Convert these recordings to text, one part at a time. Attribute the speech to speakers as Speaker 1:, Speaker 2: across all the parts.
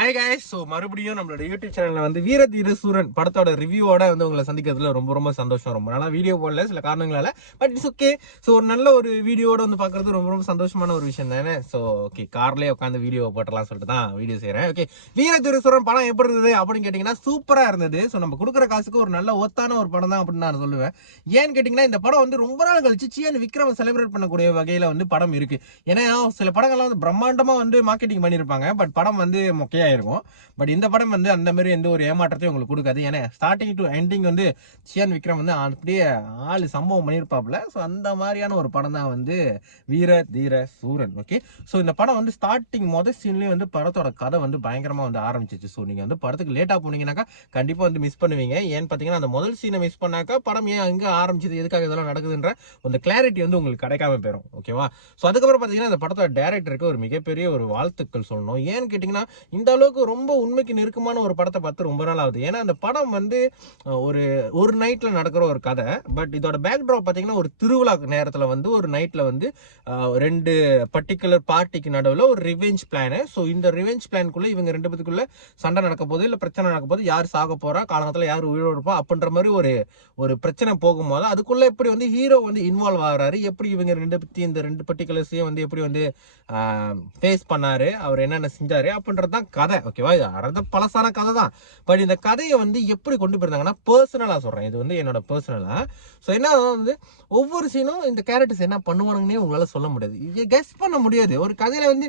Speaker 1: Hi guys so மறுபடியும் நம்மளோட YouTube சேனலில் வந்து வீர தீர சூரன் படத்தோட ரிவ்யூவோட வந்து உங்களை சந்திக்கிறதுல ரொம்ப ரொம்ப சந்தோஷம். ரொம்ப நாளா வீடியோ போடல சில காரணங்களால. பட் இட்ஸ் ஓகே ஸோ ஒரு நல்ல ஒரு வீடியோட வந்து பார்க்கறது ரொம்ப ரொம்ப சந்தோஷமான ஒரு விஷயம் தானே? ஸோ ஓகே கார்லேயே உட்காந்து வீடியோ போட்டலாம் சொல்லிட்டு தான் வீடியோ செய்கிறேன் ஓகே வீர தீர சூரன் படம் எப்படி இருந்தது அப்படின்னு கேட்டிங்கன்னா சூப்பராக இருந்தது. ஸோ நம்ம கொடுக்குற காசுக்கு ஒரு நல்ல ஒத்தான ஒரு படம் தான் அப்படின்னு நான் சொல்லுவேன். ஏன்னு கேட்டிங்கன்னா இந்த படம் வந்து ரொம்ப நாள் கழிச்சு சியன் விக்ரம் செலிப்ரேட் பண்ணக்கூடிய வகையில் வந்து படம் இருக்குது ஏன்னா சில படங்கள்லாம் வந்து பிரம்மாண்டமாக வந்து மார்க்கெட்டிங் பண்ணியிருப்பாங்க பட் படம் வந்து முக்கிய இருக்கும். பட் இந்த படம் வந்து அந்த மாதிரி எந்த ஒரு ஏமாற்றத்தையும் உங்களுக்கு கொடுக்காது. ஏன்னா ஸ்டார்டிங் டு எண்டிங் வந்து சியான் விக்ரம் வந்து அப்படியே ஆள் சம்பவம் பண்ணியிருப்பாப்புல ஸோ அந்த மாதிரியான ஒரு படம் தான் வந்து வீர தீர சூரன். ஓகே ஸோ இந்த படம் வந்து ஸ்டார்டிங் மொதல் சீன்லேயும் வந்து படத்தோட கதை வந்து பயங்கரமாக வந்து ஆரம்பிச்சிச்சு. ஸோ நீங்கள் வந்து படத்துக்கு லேட்டாக போனீங்கன்னாக்கா கண்டிப்பாக வந்து மிஸ் பண்ணுவீங்க. ஏன்னு பார்த்தீங்கன்னா அந்த முதல் சீனை மிஸ் பண்ணாக்கா படம் ஏன் அங்கே ஆரம்பிச்சது எதுக்காக இதெல்லாம் நடக்குதுன்ற அந்த கிளாரிட்டி வந்து உங்களுக்கு கிடைக்காம போயிடும் ஓகேவா ஸோ அதுக்கப்புறம் பார்த்தீங்கன்னா இந்த படத்தோட டேரக்டருக்கு ஒரு மிகப்பெரிய ஒரு வாழ்த்துக்கள் சொல்லணும். ஏன்னு கேட்டிங்கன்னா இந்த அளவுக்கு ரொம்ப உண்மைக்கு நெருக்கமான ஒரு படத்தை பார்த்து ரொம்ப நாள் ஆகுது. ஏன்னா அந்த படம் வந்து ஒரு ஒரு நைட்டில் நடக்கிற ஒரு கதை. பட் இதோட பேக்ட்ராப் பார்த்தீங்கன்னா ஒரு திருவிழா நேரத்தில் வந்து ஒரு நைட்டில் வந்து ரெண்டு பர்டிகுலர் பார்ட்டிக்கு நடுவில் ஒரு ரிவெஞ்ச் பிளானு ஸோ இந்த ரிவெஞ்ச் பிளான்குள்ளே இவங்க ரெண்டு பேத்துக்குள்ளே சண்டை நடக்க போது இல்லை பிரச்சனை நடக்க போது யார் சாக போகிறா காலகட்டத்தில் யார் உயிரோடு இருப்பா அப்படின்ற மாதிரி ஒரு ஒரு பிரச்சனை போகும்போது அதுக்குள்ளே எப்படி வந்து ஹீரோ வந்து இன்வால்வ் ஆகிறாரு எப்படி இவங்க ரெண்டு பற்றி இந்த ரெண்டு பர்டிகுலர்ஸையும் வந்து எப்படி வந்து ஃபேஸ் பண்ணார் அவர் என்னென்ன செஞ்சார் அப்படின்றது தான் கதை. ஓகேவா இது அறத பழசான கதை தான் பட் இந்த கதையை வந்து எப்படி கொண்டு போயிருந்தாங்கன்னா பர்சனலாக சொல்கிறேன் இது வந்து என்னோட பர்சனலாக ஸோ என்ன வந்து ஒவ்வொரு சீனும் இந்த கேரக்டர்ஸ் என்ன பண்ணுவானுங்கன்னே உங்களால் சொல்ல முடியாது. கெஸ் பண்ண முடியாது. ஒரு கதையில வந்து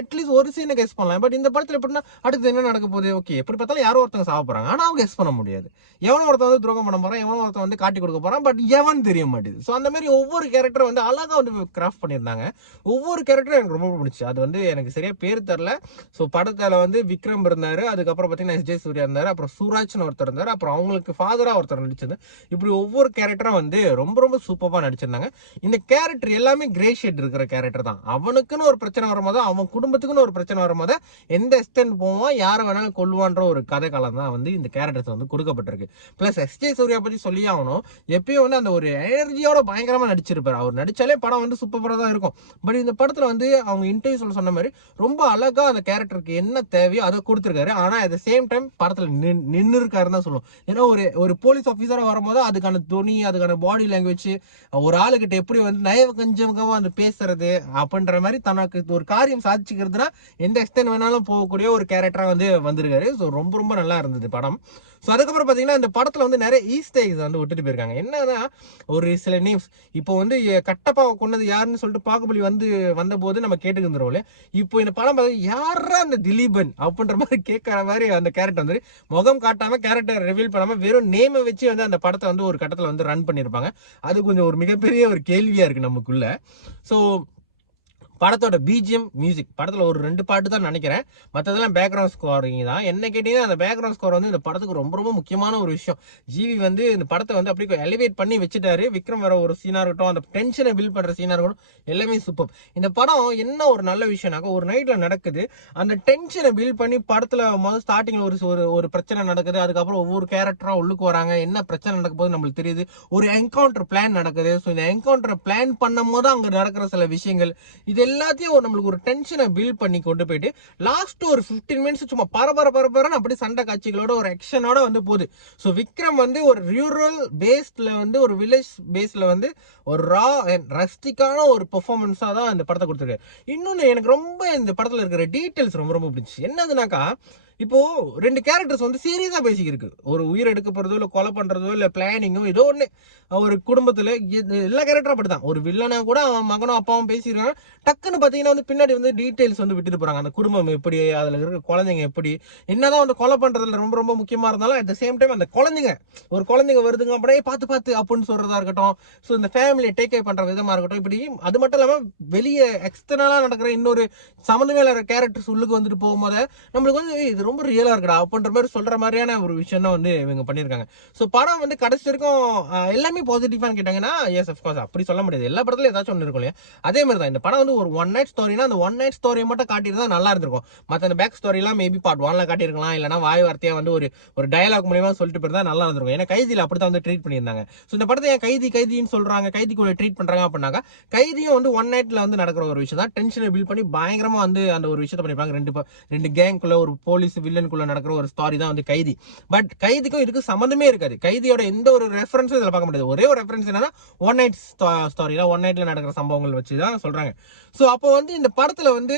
Speaker 1: அட்லீஸ்ட் ஒரு சீனை கெஸ் பண்ணலாம். பட் இந்த படத்தில் எப்படின்னா அடுத்து என்ன நடக்க போகுது? ஓகே எப்படி பார்த்தாலும் யாரோ ஒருத்தங்க சாப்பிட போகிறாங்க ஆனால் அவங்க கெஸ் பண்ண முடியாது. எவனோ ஒருத்தன் வந்து துரோகம் பண்ண போகிறான் எவனோ ஒருத்தன் வந்து காட்டி கொடுக்க போகிறான் பட் எவன் தெரிய மாட்டேது. ஸோ அந்த மாதிரி ஒவ்வொரு கேரக்டரும் வந்து அழகாக வந்து கிராஃப்ட் பண்ணியிருந்தாங்க. ஒவ்வொரு கேரக்டரும் எனக்கு ரொம்ப பிடிச்சி. அது வந்து எனக்கு சரியாக பேர் தெரில. ஸோ படத்தில் வந்து விக்ரம் இருந்தார் அதுக்கப்புறம் பார்த்தீங்கன்னா எஸ் ஜே சூர்யா இருந்தார் அப்புறம் சூராஜ்னு ஒருத்தர் இருந்தார் அப்புறம் அவங்களுக்கு ஃபாதராக ஒருத்தர் நடிச்சது இப்படி ஒவ்வொரு கேரக்டரும் வந்து ரொம்ப ரொம்ப சூப்பராக நடிச்சிருந்தாங்க. இந்த கேரக்டர் எல்லாமே கிரே ஷேட் இருக்கிற கேரக்டர் தான். அவனுக்குன்னு ஒரு பிரச்சனை வரும்போது அவன் குடும்பத்துக்குன்னு ஒரு பிரச்சனை வரும்போது எந்த எக்ஸ்டென்ட் போவான் யாரை வேணாலும் கொள்வான்ற ஒரு கதை காலம் தான் வந்து இந்த கேரக்டர்ஸ் வந்து கொடுக்கப்பட்டிருக்கு. ப்ளஸ் எஸ் ஜே சூர்யா பற்றி சொல்லி ஆகணும். எப்பயும் வந்து அந்த ஒரு எனர்ஜியோட பயங்கரமாக நடிச்சிருப்பார். அவர் நடித்தாலே படம் வந்து சூப்பராக தான் இருக்கும். பட் இந்த படத்தில் வந்து அவங்க இன்டர்வியூஸ்ல சொன்ன மாதிரி ரொம்ப அழகாக அந்த கேரக்டருக்கு என்ன தேவை தேவையோ அதை கொடுத்துருக்காரு. ஆனால் அட் சேம் டைம் படத்துல நின்று இருக்காருன்னு தான் சொல்லுவோம். ஏன்னா ஒரு ஒரு போலீஸ் ஆஃபீஸராக வரும்போது அதுக்கான துணி அதுக்கான பாடி லாங்குவேஜ் ஒரு ஆளுகிட்ட எப்படி வந்து நயவ கஞ்சமாக வந்து பேசுறது அப்படின்ற மாதிரி தனக்கு ஒரு காரியம் சாதிச்சுக்கிறதுனா எந்த எக்ஸ்டென்ட் வேணாலும் போகக்கூடிய ஒரு கேரக்டராக வந்து வந்திருக்காரு. ஸோ ரொம்ப ரொம்ப நல்லா இருந்தது படம். ஸோ அதுக்கப்புறம் பார்த்தீங்கன்னா இந்த படத்தில் வந்து நிறைய ஈஸ்டேக்ஸ் வந்து விட்டுட்டு போயிருக்காங்க. என்னன்னா ஒரு சில நேம்ஸ் இப்போ வந்து கட்டப்பாவை கொண்டது யாருன்னு சொல்லிட்டு பாகுபலி வந்து வந்தபோது நம்ம கேட்டுக்கு இருந்துருவோம் இப்போ இந்த படம் பார்த்தீங்கன்னா யாரா அந்த திலீபன் அப்படின்ற மாதிரி கேட்குற மாதிரி அந்த கேரக்டர் வந்து முகம் காட்டாமல் கேரக்டர் ரிவீல் பண்ணாமல் வெறும் நேமை வச்சு வந்து அந்த படத்தை வந்து ஒரு கட்டத்தில் வந்து ரன் பண்ணியிருப்பாங்க அது கொஞ்சம் ஒரு மிகப்பெரிய ஒரு கேள்வியாக இருக்குது நமக்குள்ள. ஸோ படத்தோட பிஜிஎம் மியூசிக் படத்தில் ஒரு ரெண்டு பாட்டு தான் நினைக்கிறேன். மற்றதெல்லாம் பேக்ரவுண்ட் ஸ்கோரிங் தான். என்ன கேட்டீங்கன்னா அந்த பேக்ரவுண்ட் ஸ்கோர் வந்து இந்த படத்துக்கு ரொம்ப ரொம்ப முக்கியமான ஒரு விஷயம். ஜிவி வந்து இந்த படத்தை வந்து அப்படியே எலிவேட் பண்ணி வச்சுட்டாரு. விக்ரம் வர ஒரு சீனாக இருக்கட்டும் அந்த டென்ஷனை பில்ட் பண்ணுற சீனாக இருக்கட்டும் எல்லாமே சூப்பர் இந்த படம் என்ன ஒரு நல்ல விஷயம்னாக்கா ஒரு நைட்டில் நடக்குது. அந்த டென்ஷனை பில்ட் பண்ணி படத்தில் முதல் ஸ்டார்டிங்கில் ஒரு ஒரு ஒரு பிரச்சனை நடக்குது. அதுக்கப்புறம் ஒவ்வொரு கேரக்டராக உள்ளுக்கு வராங்க. என்ன பிரச்சனை நடக்க போது நம்மளுக்கு தெரியுது. ஒரு என்கவுண்டர் பிளான் நடக்குது. ஸோ இந்த என்கவுண்டர் பிளான் பண்ணும் போது அங்கே நடக்கிற சில விஷயங்கள் இது எல்லாத்தையும் ஒரு நம்மளுக்கு ஒரு டென்ஷனை பில்ட் பண்ணி கொண்டு போயிட்டு லாஸ்ட் ஒரு 15 மினிட்ஸ் சும்மா பரபர பரபரன்னு அப்படி சண்டை காட்சிகளோட ஒரு ஆக்ஷனோட வந்து போகுது. ஸோ விக்ரம் வந்து ஒரு ரூரல் பேஸ்டில் வந்து ஒரு வில்லேஜ் பேஸில் வந்து ஒரு ரா அண்ட் ரஸ்டிக்கான ஒரு பெர்ஃபார்மன்ஸாக தான் இந்த படத்தை கொடுத்துருக்காரு. இன்னொன்று எனக்கு ரொம்ப இந்த படத்தில் இருக்கிற டீட்டெயில்ஸ் ரொம்ப ரொம்ப பிடிச்சி என்னதுனாக்கா இப்போ ரெண்டு கேரக்டர்ஸ் வந்து சீரியஸா பேசிக்கிருக்கு. ஒரு உயிர் எடுக்க போகிறதோ இல்ல கொலை பண்றதோ இல்ல பிளானிங்கோ ஏதோ ஒண்ணு. ஒரு குடும்பத்துல எல்லா கேரக்டரும் அப்படிதான் ஒரு வில்லனா கூட அவன் மகனும் அப்பாவும் பேசியிருக்காங்க டக்குன்னு பாத்தீங்கன்னா வந்து பின்னாடி வந்து டீட்டெயில்ஸ் வந்து விட்டுட்டு போறாங்க. அந்த குடும்பம் எப்படி அதுல இருக்க குழந்தைங்க எப்படி என்னதான் வந்து கொலை பண்றதுல ரொம்ப ரொம்ப முக்கியமா இருந்தாலும் அட் த சேம் டைம் அந்த குழந்தைங்க ஒரு குழந்தைங்க வருதுங்க அப்படியே பார்த்து பார்த்து அப்படின்னு சொல்றதா இருக்கட்டும். ஸோ இந்த ஃபேமிலியை டேக் கேர் பண்ற விதமா இருக்கட்டும். இப்படி அது மட்டும் இல்லாம வெளியே எக்ஸ்டர்னலா நடக்கிற இன்னொரு சம்மந்தமே இல்லாத கேரக்டர்ஸ் உள்ளுக்கு வந்துட்டு போகும்போது நம்மளுக்கு வந்து இது இது ரொம்ப ரியலாக இருக்குடா. அப்படின்ற மாதிரி சொல்கிற மாதிரியான ஒரு விஷயம் தான் வந்து இவங்க பண்ணியிருக்காங்க. ஸோ படம் வந்து கடைசி வரைக்கும் எல்லாமே பாசிட்டிவானு கேட்டாங்கன்னா எஸ் அஃப்கோர்ஸ் அப்படி சொல்ல முடியாது. எல்லா படத்துலையும் ஏதாச்சும் ஒன்று இருக்கும் இல்லையா? அதே மாதிரி தான் இந்த படம் வந்து ஒரு ஒன் நைட் ஸ்டோரினா அந்த ஒன் நைட் ஸ்டோரியை மட்டும் காட்டியிருந்தா நல்லா இருந்திருக்கும். மற்ற அந்த பேக் ஸ்டோரிலாம் மேபி பார்ட் ஒன்ல காட்டியிருக்கலாம். இல்லைனா வாய் வார்த்தையாக வந்து ஒரு ஒரு டயலாக் மூலியமா சொல்லிட்டு போயிருந்தா நல்லா இருந்திருக்கும். ஏன்னா கைதியில் அப்படி தான் வந்து ட்ரீட் பண்ணியிருந்தாங்க. ஸோ இந்த படத்தை ஏன் கைதி கைதின்னு சொல்றாங்க? கைதிக்குள்ள ட்ரீட் பண்ணுறாங்க அப்படின்னாக்கா கைதியும் வந்து ஒன் நைட்டில் வந்து நடக்கிற ஒரு விஷயம் தான் டென்ஷனை பில்ட் பண்ணி பயங்கரமாக வந்து அந்த ஒரு விஷயத்த பண்ணியிருப்பாங்க. ரெண்டு ரெண்டு கேங்குள்ள ஒரு போலீஸ் போலீஸ் வில்லனுக்குள்ள நடக்கிற ஒரு ஸ்டாரி தான் வந்து கைதி. பட் கைதிக்கும் இதுக்கு சம்மந்தமே இருக்காது. கைதியோட எந்த ஒரு ரெஃபரன்ஸும் இதில் பார்க்க முடியாது. ஒரே ஒரு ரெஃபரன்ஸ் என்னன்னா ஒன் நைட் ஸ்டாரியில் ஒன் நைட்ல நடக்கிற சம்பவங்கள் வச்சு தான் சொல்றாங்க. ஸோ அப்போ வந்து இந்த படத்தில் வந்து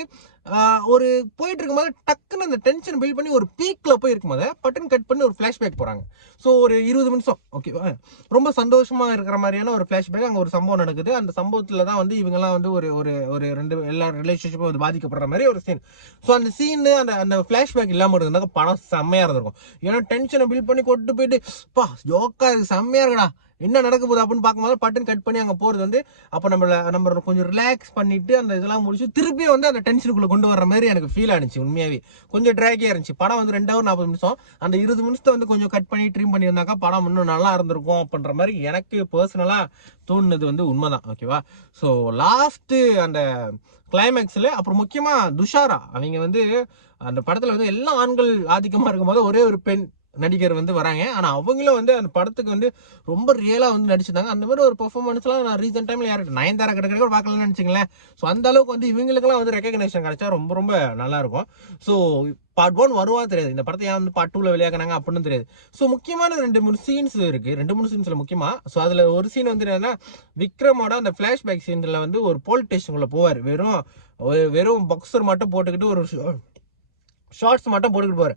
Speaker 1: ஒரு போயிட்டு இருக்கும்போது டக்குன்னு அந்த டென்ஷன் பில்ட் பண்ணி ஒரு பீக்கில் போய் இருக்கும்போது பட்டன் கட் பண்ணி ஒரு ஃப்ளாஷ்பேக் போகிறாங்க ஸோ ஒரு இருபது நிமிஷம் ஓகேவா ரொம்ப சந்தோஷமாக இருக்கிற மாதிரியான ஒரு ஃபிளாஷ்பேக் அங்கே ஒரு சம்பவம் நடக்குது. அந்த சம்பவத்தில் தான் வந்து இவங்கெல்லாம் வந்து ஒரு ஒரு ஒரு ரெண்டு எல்லா ரிலேஷன்ஷிப்பும் வந்து பாதிக்கப்படுற மாதிரி ஒரு சீன் ஸோ அந்த சீன் அந்த அந்த ஃப்ளாஷ்பேக் இல்லாமல் இருந்தாக்க படம் செம்மையாக இருந்திருக்கும். ஏன்னா டென்ஷனை பில்ட் பண்ணி கொண்டு போயிட்டு பா ஜோக்கா இருக்கு செம்மையாக இருக்குடா. என்ன நடக்க போகுது அப்படின்னு பார்க்கும்போது பட்டன் கட் பண்ணி அங்கே போகிறது வந்து அப்போ நம்மள நம்ம கொஞ்சம் ரிலாக்ஸ் பண்ணிட்டு அந்த இதெல்லாம் முடிச்சு திருப்பியும் வந்து அந்த டென்ஷனுக்குள்ளே கொண்டு வர மாதிரி எனக்கு ஃபீல் ஆனிச்சு உண்மையாகவே கொஞ்சம் ட்ராகியாக இருந்துச்சு. படம் வந்து ரெண்டாவது நாற்பது நிமிஷம். அந்த இருபது நிமிஷத்தை வந்து கொஞ்சம் கட் பண்ணி ட்ரீம் பண்ணியிருந்தாக்கா படம் இன்னும் நல்லா இருந்திருக்கும் அப்படின்ற மாதிரி எனக்கு பர்சனலாக தோணுனது வந்து உண்மைதான். ஓகேவா ஸோ லாஸ்ட்டு அந்த கிளைமேக்ஸில் அப்புறம் முக்கியமாக துஷாரா. அவங்க வந்து அந்த படத்தில் வந்து எல்லா ஆண்கள் ஆதிக்கமாக இருக்கும் போது ஒரே ஒரு பெண் நடிகர் வந்து வராங்க. ஆனால் அவங்களும் வந்து அந்த படத்துக்கு வந்து ரொம்ப ரியலாக வந்து நடிச்சிருந்தாங்க. அந்த மாதிரி ஒரு பெர்ஃபார்மன்ஸ்லாம் நான் ரீசெண்ட் டைமில் யாரும் நயன்தாரா கிட்ட கூட பார்க்கலன்னு நினச்சிங்களேன் ஸோ அந்த அளவுக்கு வந்து இவங்களுக்குலாம் வந்து ரெக்கக்னேஷன் கிடைச்சா ரொம்ப ரொம்ப நல்லா இருக்கும். ஸோ பார்ட் ஒன் வருவா தெரியாது. இந்த படத்தை ஏன் வந்து பார்ட் டூவில் விளையாக்குனாங்க அப்படின்னு தெரியாது. ஸோ முக்கியமான ரெண்டு மூணு சீன்ஸ் இருக்கு. ரெண்டு மூணு சீன்ஸில் முக்கியமாக ஸோ அதில் ஒரு சீன் வந்து என்னன்னா விக்ரமோட அந்த ஃப்ளாஷ்பேக் சீனில் வந்து ஒரு போலீஸ் ஸ்டேஷனுக்குள்ள போவார். வெறும் ஒரு- வெறும் பாக்ஸர் மட்டும் போட்டுக்கிட்டு ஒரு ஷார்ட்ஸ் மட்டும் போட்டுக்கிட்டு போவார்.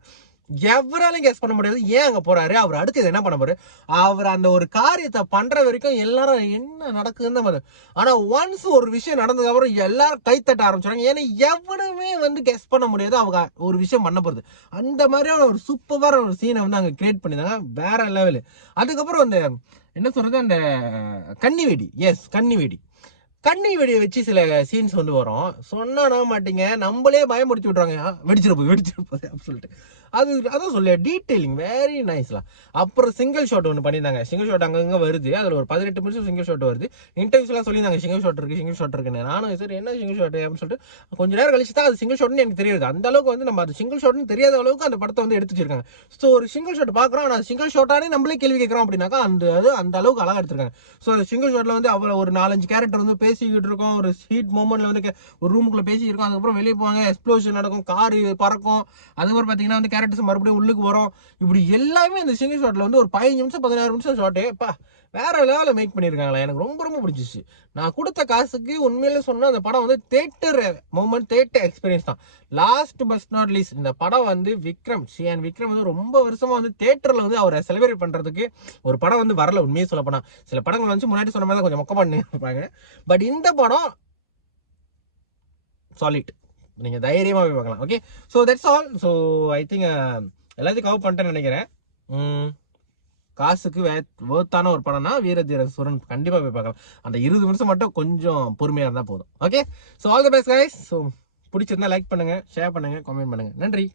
Speaker 1: எவராலையும் கெஸ் பண்ண முடியாது. ஏன் அங்கே போறாரு? அவர் அடுத்தது என்ன பண்ண போறாரு? அவர் அந்த ஒரு காரியத்தை பண்ற வரைக்கும் எல்லாரும் என்ன நடக்குதுன்னு நம்ம ஆனா ஒன்ஸ் ஒரு விஷயம் நடந்ததுக்கு அப்புறம் எல்லாரும் கைத்தட்ட ஆரம்பிச்சாங்க ஏன்னா எவனுமே வந்து கெஸ் பண்ண முடியாது. அவங்க ஒரு விஷயம் பண்ண போறது. அந்த மாதிரியான ஒரு சூப்பரான ஒரு சீனை வந்து அங்கே கிரியேட் பண்ணியிருந்தாங்க. வேற லெவலு அதுக்கப்புறம் அந்த என்ன சொல்றது? அந்த கன்னி வெடி எஸ் கன்னி வெடி கண்ணி வெடியை வச்சு சில சீன்ஸ் வந்து வரும். சொன்னா மாட்டீங்க. நம்மளே பயமுறுத்தி விட்றாங்க வெடிச்சிருப்போம் வெடிச்சிட போகுது வெடிச்சிட அப்படின்னு சொல்லிட்டு. அது அதான் சொல்ல டீட்டெயிலிங் வெரி நைஸ்லாம் அப்புறம் சிங்கிள் ஷாட் ஒன்று பண்ணியிருந்தாங்க. சிங்கிள் ஷாட் அங்கங்கே வருது. அதில் ஒரு பதினெட்டு நிமிஷம் சிங்கிள் ஷாட் வருது. இன்டர்வியூஸ்லாம் சொல்லியிருந்தாங்க. சிங்கிள் ஷாட் இருக்கு சிங்கிள் ஷாட் இருக்குன்னு. நானும் சரி என்ன சிங்கிள் ஷாட் அப்படின்னு சொல்லிட்டு கொஞ்ச நேரம் கழிச்சு தான் அது சிங்கிள் ஷாட்னு எனக்கு தெரியுது. அந்த அளவுக்கு வந்து நம்ம அது சிங்கிள் ஷாட்னு தெரியாத அளவுக்கு அந்த படத்தை வந்து எடுத்து வச்சிருக்காங்க. ஸோ ஒரு சிங்கிள் ஷாட் பார்க்குறோம். ஆனால் சிங்கிள் ஷாட்டானே நம்மளே கேள்வி கேட்குறோம் அப்படின்னாக்கா அந்த அது அந்த அளவுக்கு அழகாக எடுத்திருக்காங்க. ஸோ அந்த சிங்கிள் ஷாட்டில் வந்து அவ்வளோ ஒரு நாலஞ்சு கேரக்டர் வந்து பேசிக்கிட்டு இருக்கோம் ஒரு ஹீட் மூமெண்ட்ல வந்து ஒரு ரூமுக்குள்ள பேசிக்கிட்டு இருக்கோம் அதுக்கப்புறம் வெளியே போவாங்க. எக்ஸ்ப்ளோஷன் நடக்கும். கார் பறக்கும். அதுக்கப்புறம் பார்த்தீங்கன்னா வந்து கேரக்டர்ஸ் மறுபடியும் உள்ளுக்கு வரும். இப்படி எல்லாமே இந்த சிங்கிள் ஷாட்ல வந்து ஒரு பதினஞ்சு நிமிஷம் பதினாறு நிமிஷம் ஷாட்டு இப்போ வேற லெவலில் மேக் பண்ணியிருக்காங்களா எனக்கு ரொம்ப ரொம்ப பிடிச்சிச்சு நான் கொடுத்த காசுக்கு உண்மையில சொன்னால் அந்த படம் வந்து தேட்டர் மூமெண்ட் தேட்டர் எக்ஸ்பீரியன்ஸ் தான். லாஸ்ட் பஸ் நாட் லீஸ்ட் இந்த படம் வந்து விக்ரம் சியான் விக்ரம் வந்து ரொம்ப வருஷமா வந்து தேட்டரில் வந்து அவரை செலிப்ரேட் பண்ணுறதுக்கு ஒரு படம் வந்து வரல உண்மையே சொல்ல போனால் சில படங்கள் வந்து முன்னாடி சொன்ன மாதிரி தான் கொஞ்சம் மொக்க பண்ணிருப்பாங்க பட் இந்த படம் சாலிட் நீங்கள் தைரியமாக போய் பார்க்கலாம் okay so that's all so I think எல்லாத்தையும் கவர் பண்ணிட்டேன்னு நினைக்கிறேன். காசுக்கு வே வேர்த்தான ஒரு படம்னா வீரதீர சூரன் கண்டிப்பாக போய் பார்க்கலாம். அந்த இருபது நிமிஷம் மட்டும் கொஞ்சம் பொறுமையாக இருந்தால் போதும். Okay so all the best guys so பிடிச்சிருந்தா லைக் பண்ணுங்கள் ஷேர் பண்ணுங்கள் கமெண்ட் பண்ணுங்கள் நன்றி.